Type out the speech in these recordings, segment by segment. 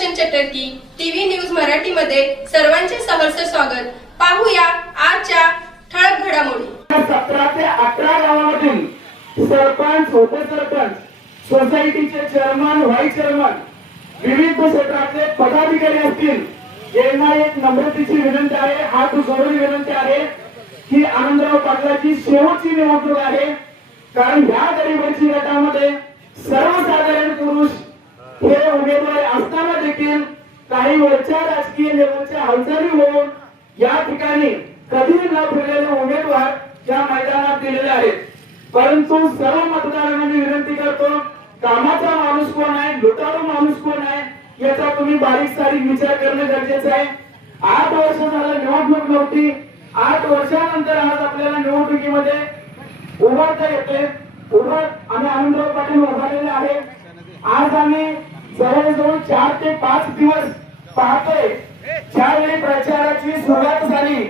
Roshan चटर्की TV news Marathi मध्ये सर्वांचे सहर्ष स्वागत। पाहूया आजच्या ठळक घडामोडी। 17 ते 18 गावांमधून सरपंच, उपसरपंच, सोसायटीचे चेअरमन, व्हाईस चेअरमन, विविध क्षेत्रातले पदाधिकारी असतील, यांना एक नम्रतेची विनंती आहे, हात जोडून विनंती आहे की आनंदराव पाटलाची शेवटची निवडणूक आहे। कारण ह्या गरीबाची गटामध्ये सर्वसाधारण पुरुष हे उमेदवार असताना देखील काही वरच्या राजकीय लेवलच्या हालचाली होऊन या ठिकाणी कधी न फिरलेले उमेदवार या मैदानात दिलेले आहेत। परंतु सर्व मतदारांना मी विनंती करतो, कामाचा माणूस कोण आहे, लुटारू माणूस कोण आहे याचा तुम्ही बारीक सारीक विचार करणं गरजेचं आहे। 8 वर्ष झालं निवडणूक नव्हती, 8 वर्षानंतर आज आपल्याला निवडणुकीमध्ये उभारता येते। आम्ही आनंदराव पाटील उभारलेले आहे। आज आम्ही जवळजवळ 4 ते 5 दिवस पाहतोय, ज्यावेळी प्रचाराची सुरुवात झाली,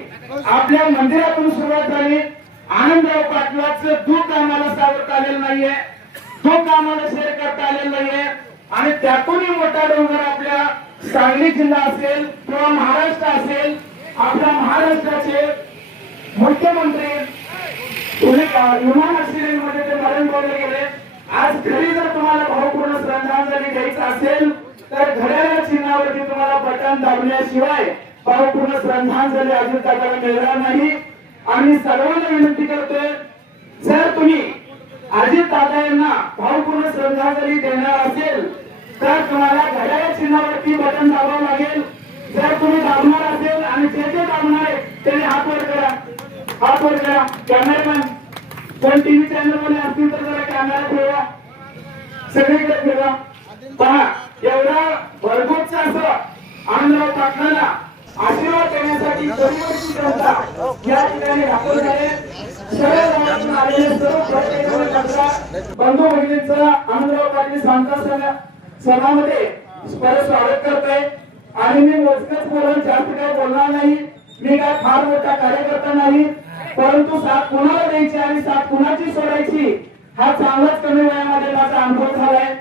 आपल्या मंदिरातून सुरुवात झाली, आनंदराव पाटलाचं दुःख आम्हाला सावरता आलेलं नाहीये, दुःख आम्हाला शेअर करता आलेलं नाहीये। आणि त्यातूनही मोठा डोंगर आपल्या सांगली जिल्हा असेल किंवा महाराष्ट्र असेल, आपल्या महाराष्ट्राचे मुख्यमंत्री विमान ऍक्सिडेंटमध्ये ते मरण पावले गेले। आज घरी जर तुम्हाला भावपूर्ण श्रद्धांजली द्यायची असेल तर घड्याळ चिन्हावरती तुम्हाला बटन दाबल्याशिवाय भावपूर्ण श्रद्धांजली अजितदादाला मिळणार नाही। आम्ही सर्वांना विनंती करतोय, जर तुम्ही अजितदादा यांना भावपूर्ण श्रद्धांजली देणार असेल तर तुम्हाला घड्याळ चिन्हावरती बटन दाबावं लागेल। जर तुम्ही दाबणार असेल आणि जे जे दाबणार आहे त्यांनी हात वर करा, हात वर करा। कॅमेरामॅन कोण टीव्ही चॅनल मध्ये असतील तर जरा कॅमेरा फिरवा, सगळीकडे फिरवा। पहा, एवढा भरगोच असं आनंदराव पाटलांना आशीर्वाद देण्यासाठी गरीबाची जनता या ठिकाणी दाखल झाले। सर्व गावातून आलेले सर्व बंधू भगिनींचं आनंदराव पाटील सांगता सभामध्ये परत स्वागत करतोय। आणि मी मोजकच बोलून जास्त काय बोलणार नाही, मी काय फार मोठा कार्यकर्ता नाही, परंतु साथ कुणाला द्यायची आणि साथ कुणाची सोडायची हा चांगलाच कमी वयामध्ये माझा अनुभव झालाय।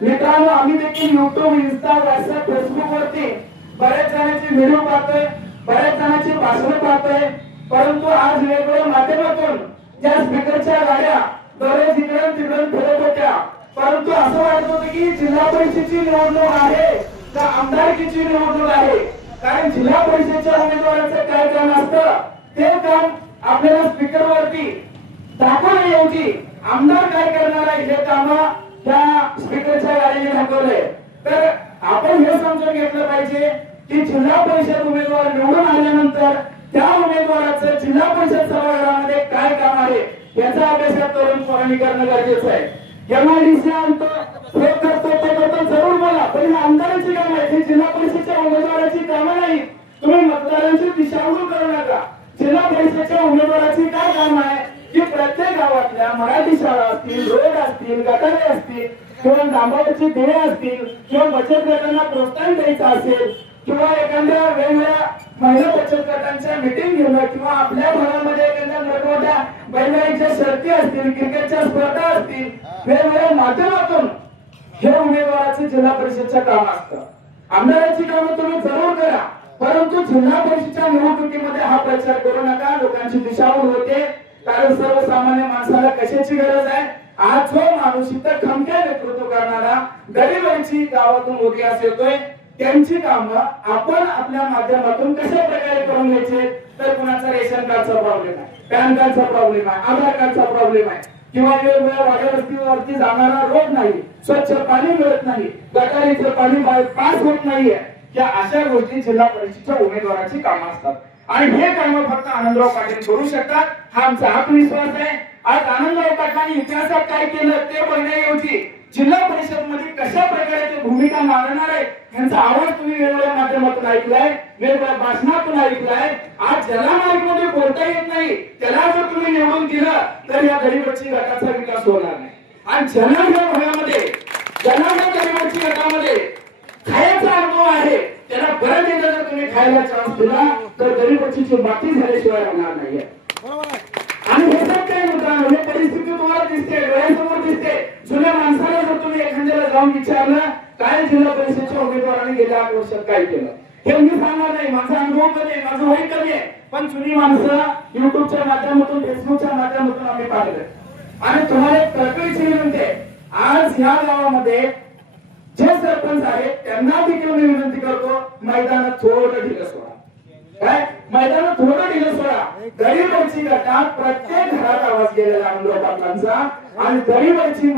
मित्रांनो, आम्ही देखील युट्यूब, इन्स्टा, व्हॉट्सअप, फेसबुक वरती बऱ्याच जणांचे व्हिडिओ पाहतोय, बऱ्याच जणांची भाषणं पाहतोय, परंतु आज वेगवेगळ्या माध्यमातून ज्या स्पीकरच्या गाड्या दररोज इकडून तिकडून फिरत होत्या, परंतु असं वाटत होतं की जिल्हा परिषदेची निवडणूक आहे का आमदारकीची निवडणूक आहे। कारण जिल्हा परिषदेच्या उमेदवाराचं काय काम असतं ते काम आपल्याला स्पीकर वरती दाखवण्याऐवजी आमदार काय करणार आहे हे काम त्या स्पीकरच्या गाडीने दाखवलंय। तर आपण हे समजून घेतलं पाहिजे की जिल्हा परिषद उमेदवार निवडून आल्यानंतर त्या उमेदवाराचं जिल्हा परिषद सभागृहामध्ये काय काम आहे याचा अभ्यास तरुण पोरांनी करणं गरजेचं आहे। MIDC आणतो, हे करतो, ते करतो, जरूर बोला, पण ही आमदारांची कामं आहेत, ही जिल्हा परिषदेच्या उमेदवाराची कामं नाही। तुम्ही मतदारांची दिशाभूल करू नका। जिल्हा परिषदेच्या उमेदवाराची काय काम आहे की प्रत्येक गावातल्या मराठी शाळा असतील, रोड असतील, गटारे असतील किंवा डांबराची दिवे असतील किंवा बचत गटांना प्रोत्साहन द्यायचं असेल किंवा एखाद्या वेगवेगळ्या महिला बचत गटांच्या मीटिंग घेणं किंवा आपल्या भागामध्ये एखाद्या मोठमोठ्या बैलगाडीच्या शर्ती असतील, क्रिकेटच्या स्पर्धा असतील, वेगवेगळ्या माध्यमातून हे उमेदवाराचं जिल्हा परिषदचं काम असतं। आमदाराची कामं तुम्ही जरूर करा, परंतु जिल्हा परिषदेच्या निवडणुकीमध्ये हा प्रचार करू नका, लोकांची दिशाभूल होते। कारण सर्वसामान्य माणसाला कशाची गरज आहे? आज जो माणूस इथं खमक्या नेतृत्व करणारा गरिबांची गावातून उदयास येतोय त्यांची कामं आपण आपल्या माध्यमातून कशा प्रकारे करून घ्यायचे? तर कुणाचा रेशन कार्डचा प्रॉब्लेम आहे, पॅन कार्डचा प्रॉब्लेम आहे, आधार कार्डचा प्रॉब्लेम आहे किंवा वेगवेगळ्या वाड्यावस्तीवरती जाणारा रोड नाही, स्वच्छ पाणी मिळत नाही, गटारीचं पाणी पास होत नाहीये, या अशा गोष्टी जिल्हा परिषदेच्या उमेदवाराची कामं असतात। आणि हे काम फक्त आनंदराव पाटील करू शकतात, हा आमचा आत्मविश्वास आहे। आज आनंदराव पाटलांनी इतिहासात काय केलं ते बघण्याऐवजी जिल्हा परिषद मध्ये कशा प्रकारे ते भूमिका मांडणार आहे यांचा आवाज तुम्ही वेगवेगळ्या माध्यमातून ऐकलाय, वेगवेगळ्या भाषणातून ऐकलाय। आज ज्याला माईकमध्ये बोलता येत नाही त्याला जर तुम्ही निवडून दिलं तर या गरीबाची गटाचा विकास होणार नाही। आणि ज्यांना या भागामध्ये, ज्यांना या गरीबाची गटामध्ये खायचा अनुभव आहे त्याला बरं एकदा जर तुम्ही खायला चान्स दिला तर गरीबाची बाकी झाल्याशिवाय होणार नाहीये। आणि हे सत्य आहे मित्रांनो, ही परिस्थिती तुम्हाला दिसते, डोळ्यासमोर दिसते। जुन्या माणसाला जर तुम्ही एखाद्याला जाऊन विचारलं काय जिल्हा परिषदेच्या उमेदवारांनी गेल्या 8 वर्षात काय केलं हे मी सांगणार नाही. माझा अनुभव कमी आहे, माझं वय कमी आहे, पण जुनी माणसं युट्यूबच्या माध्यमातून फेसबुकच्या माध्यमातून आम्ही पाहिलं. आणि तुम्हाला एक कळकळीची विनंती आहे, आज ह्या गावामध्ये जे सरपंच आहेत त्यांना देखील मी विनंती करतो, मैदानात थोडं ढिलं सोडा. काय मैदानात थोडं ढिलं सोडा. गरीबची गटात प्रत्येक घरात आवाज गेलेला आनंदराव पाटलांचा, आणि गरीबची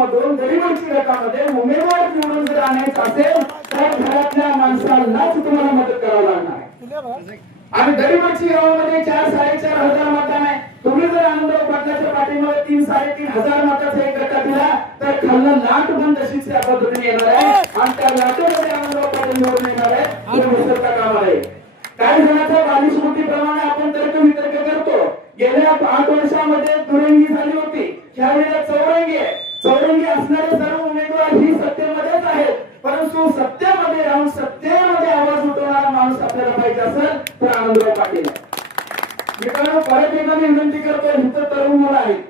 गटामध्ये उमेदवार निवडून जर आणायचा असेल तर घरातल्या माणसांनाच तुम्हाला मदत करावं लागणार. आणि गरीबची गावामध्ये 4-4.5 हजार मतदान आहे. तुम्ही जर आनंदराव पाटलाच्या पाठीमागे 3-3.5 हजार मताचा एक गटा दिला तर खाल्लं लाट पण तशीच त्या पद्धतीने येणार आहे, आणि त्या लाटेमध्ये आनंदराव पाटील निवडून येणार आहे. तुम्ही विसरता कामा नये. काही जणांच्या बालिशमुखीप्रमाणे आपण तर्कवितर्क करतो. गेल्या 8 वर्षामध्ये दुरंगी झाली होती, ह्यावेळेला चौरंगी आहे. चौरंगी असणारे सर्व उमेदवार ही सत्तेमध्येच आहेत, परंतु सत्तेमध्ये राहून सत्तेमध्ये आवाज उठवणारा माणूस आपल्याला पाहिजे असेल तर आनंदराव पाटील आहे. मित्रांनो, परत एकदा मी विनंती करतो, इथं तरुण मुलं आहेत.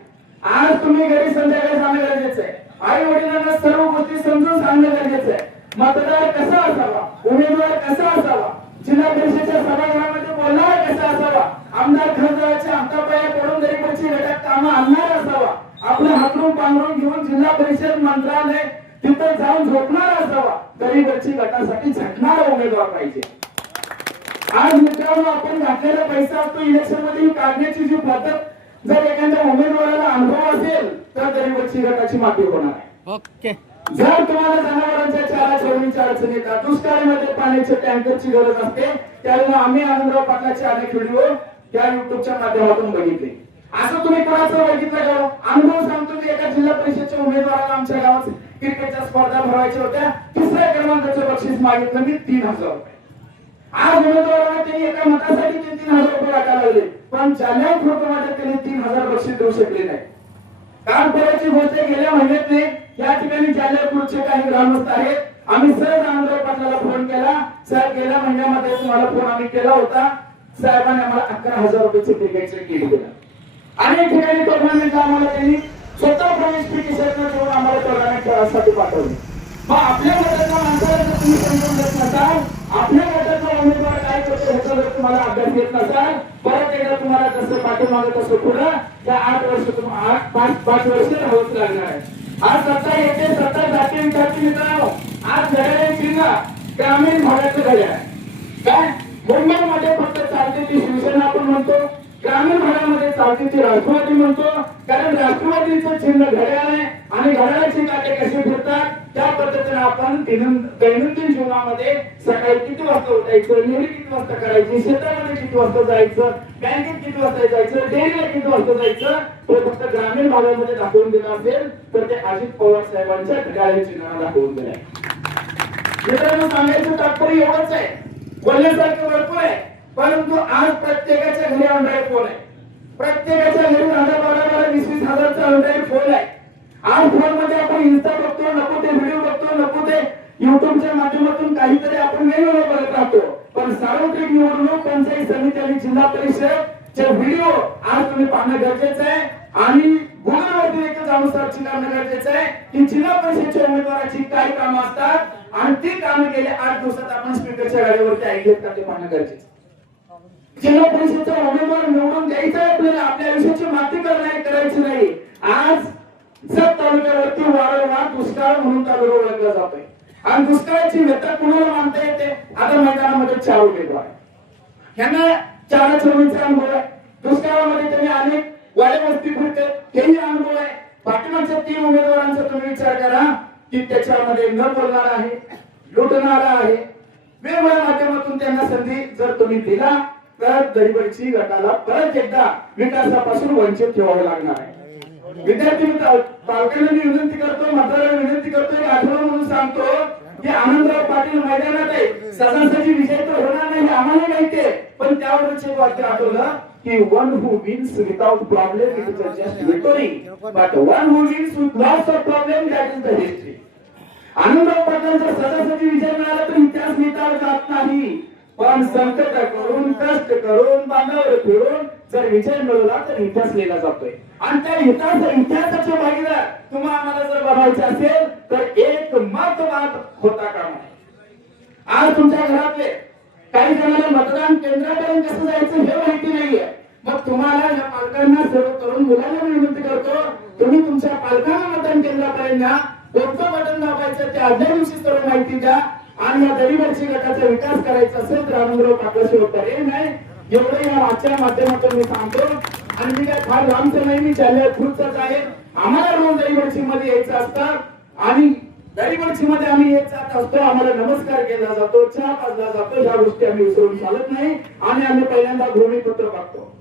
आज तुम्ही घरी संध्याकाळी जाणं गरजेचं आहे. आई वडिलांना सर्व गोष्टी समजून सांगणं गरजेचं आहे. मतदार कसा असावा, उमेदवार कसा असावा, जिल्हा परिषदेच्या सभागृहामध्ये बोलणारा कसा असावा, आमदार खासदाराच्या हातापाया पडून गरीबाची गटात कामं आणणारा असावा, आपलं हातरून पांघरून घेऊन जिल्हा परिषद मंत्रालय तिथं जाऊन झोपणारा असावा, गरीबाची गटासाठी झटणारा उमेदवार पाहिजे. आज मित्रांनो, आपण घातलेला पैसा असतो इलेक्शन मध्ये काढण्याची जी पद्धत जर एखाद्या उमेदवाराला अनुभव असेल तर गरीबाची गटाची माफी होणार आहे. ओके. जर तुम्हाला जनावरांच्या चारा छावणीच्या अडचणी येतात, दुष्काळामध्ये पाण्याच्या टँकरची गरज असते, त्यावेळेला आम्ही आनंदराव पाटलाचे अनेक व्हिडिओ या युट्यूबच्या माध्यमातून बघितले. असं तुम्ही कोणाचं बघितलं का? अनुभव सांगतो मी, एका जिल्हा परिषदेच्या उमेदवाराला आमच्या गावात क्रिकेटच्या स्पर्धा भरवायच्या होत्या, 3ऱ्या क्रमांकाचं बक्षीस मागितलं मी 3000 रुपये. आज उमेदवारांना त्यांनी एका मतासाठी 3,000 रुपये वाटायला लागले, पण जालना फोटोमध्ये त्यांनी 3000 बक्षीस देऊ शकले नाही. काम करायची गोष्ट गेल्या महिन्यातले या ठिकाणी जालन्यापूरचे काही ग्रामस्थ आहेत. आम्ही सहज आनंदराव पाटलाला फोन केला, साहेब गेल्या महिन्यामध्ये तुम्हाला फोन आम्ही केला होता, साहेबांनी आम्हाला 11,000 रुपयाचे क्रिकेटचे किट दिलं. अनेक ठिकाणी टुर्नामेंट आम्हाला त्यांनी स्वतः प्रवेश फी किशोर देऊन आम्हाला टुर्नामेंट खेळासाठी पाठवले. मग आपल्या गटाच्या माणसाला जर तुम्ही समजून घेत नसाल, आपल्या गटाचा उमेदवार काय करतो ह्याचा जर तुम्हाला अभ्यास घेत नसाल, परत एकदा तुम्हाला जसं पाठीमागं तसं पुढं या 8 वर्ष 5 वर्ष राहावंच लागणार आहे. आज सत्ता येते, सत्ता जाते विचारते. मित्रांनो, आज घड्याळ चिन्ह ग्रामीण भागाचं घड्याळ काय मुंबईमध्ये फक्त चालते ती शिवसेना आपण म्हणतो, ग्रामीण भागामध्ये चालते ती राष्ट्रवादी म्हणतो, कारण राष्ट्रवादीचं चिन्ह घड्याळ आहे आणि घड्याळाचे काटे कसे फिरतात त्या पद्धतीने आपण दैनंदिन जीवनामध्ये सकाळी किती वाजता उठायचं, निवडी किती वाजता करायची, शेतामध्ये किती वाजता जायचं, बँकेत किती वाजता जायचं, डेअरीला किती वाजता जायचं, ते फक्त ग्रामीण भागामध्ये दाखवून दिलं असेल तर ते अजित पवार साहेबांच्या घड्याळ चिन्हाला दाखवून दिलंय. मित्रांनो, सांगायचं तात्पर्य एवढंच आहे, बोलण्यासारखं भरपूर आहे, परंतु आज प्रत्येकाच्या घरी अँड्रॉइड फोन आहे. प्रत्येकाच्या घरी 10-12-20 हजारचा अँड्रॉइड फोन आहे. आज फोन मध्ये आपण इन्स्टा बघतो, नको ते व्हिडिओ बघतो, नको ते युट्यूबच्या माध्यमातून काहीतरी आपण वेगवेगळं बघत राहतो. पण सार्वत्रिक निवडणूक, पंचायत समिती आणि जिल्हा परिषदचे व्हिडिओ आज तुम्ही पाहणं गरजेचं आहे. आणि गुगलवरती देखील जाऊन सर्च करणं गरजेचं आहे की जिल्हा परिषदेच्या उमेदवाराची काय कामं असतात आणि ती कामं गेल्या 8 दिवसात आपण स्पीकरच्या गाडीवरती ऐकलेत का ते पाहणं गरजेचं. जिल्हा परिषदेचा उमेदवार निवडून द्यायचा आहे आपल्याला, आपल्या आयुष्याची माती करायची नाही. आज जत तालुक्यावरती वारंवार दुष्काळ म्हणून तालुका ओळखला जातोय आणि दुष्काळाची व्यथा कुणाला मानता येते? आता मैदानामध्ये 4 उमेदवार यांना 4 छावणीचा अनुभव आहे. दुष्काळामध्ये त्यांनी अनेक वाड्यावस्ती फिरते, हेही अनुभव आहे. पाठीमागच्या 3 उमेदवारांचा तुम्ही विचार करा की त्याच्यामध्ये न बोलणारा आहे, लुटणारा आहे. वेगवेगळ्या माध्यमातून त्यांना संधी जर तुम्ही दिला तर गरीबाची गटाला परत एकदा विकासापासून वंचित ठेवावं लागणार आहे. विद्यार्थी पालकांना मी विनंती करतो, मतदारांना विनंती करतो, आठवण म्हणून सांगतो की आनंदराव पाटील मैदानात आहे. सजासजी विजय तर होणार नाही हे आम्हाला माहिती आहे, पण त्यावरच एक वाक्य आठवलं की one who wins without problem it is just victory, but one who wins with lots of problem that is the history. Anandrao पाटलांचा सजासजी विजय मिळाला तर इतिहास लिहिता जात नाही, पण संकट करून, कष्ट करून, बांधावर फिरून जर विजय मिळवला तर इतिहास लिहिला जातोय. आणि त्या इतिहासाचे भागीदार तुम्हाला आम्हाला जर बनायचे असेल तर एक मतवाद होता कामा नये. आज तुमच्या घरातले काही जणांना मतदान केंद्रापर्यंत कसं जायचं हे माहिती नाहीये. मग तुम्हाला या पालकांना सर्व तरुण मुलांना मी विनंती करतो, तुम्ही तुमच्या पालकांना मतदान केंद्रापर्यंत न्या. कोणतं बटन दाबायचं ते आदल्या दिवशी सर्व माहिती द्या. आणि या दलित गटाचा विकास करायचा असेल तर आनंदराव पाटलाशिवाय पर्याय नाही. एवढं या वाच्या माध्यमातून मी सांगतो. आणि मी काय फार लांबचं नाही, मी जालन्यात खुर्दचाच आहे. आम्हाला रोज दलित मध्ये यायचं असतं आणि दलित मध्ये आम्ही येत जात असतो. आम्हाला नमस्कार केला जातो, चहा पाजला जातो. ह्या गोष्टी आम्ही विसरून चालत नाही. आणि आम्ही पहिल्यांदा भूमिपत्र बघतो.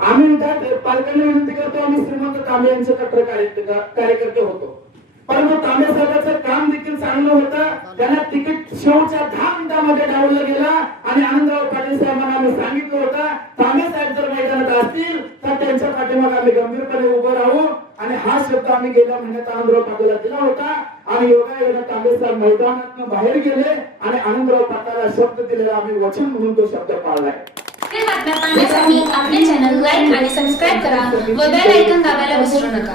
आम्ही त्या पालकांना विनंती करतो, आम्ही श्रीमंत तांबे यांचे कट्टर कार्यकर्ते होतो. परंतु तांबे साहेबांचं काम देखील चांगलं होतं. त्यांना तिकीट शेवटच्या 10 मिनिटांमध्ये डावललं गेला. आणि आनंदराव पाटील साहेबांना आम्ही सांगितलं होतं, तांबे साहेब जर मैदानात असतील तर त्यांच्या पाठीमागे आम्ही गंभीरपणे उभं राहू. आणि हा शब्द आम्ही गेल्या महिन्यात आनंदराव पाटीलला दिला होता. आणि योगायोगाने तांबे साहेब मैदानातून बाहेर गेले आणि आनंदराव पाटलाला शब्द दिलेला आम्ही वचन म्हणून तो शब्द पाळलाय. बातम्या पाहण्यासाठी आपले चॅनल लाईक आणि सबस्क्राईब करा व बेल आयकॉन दाबायला विसरू नका.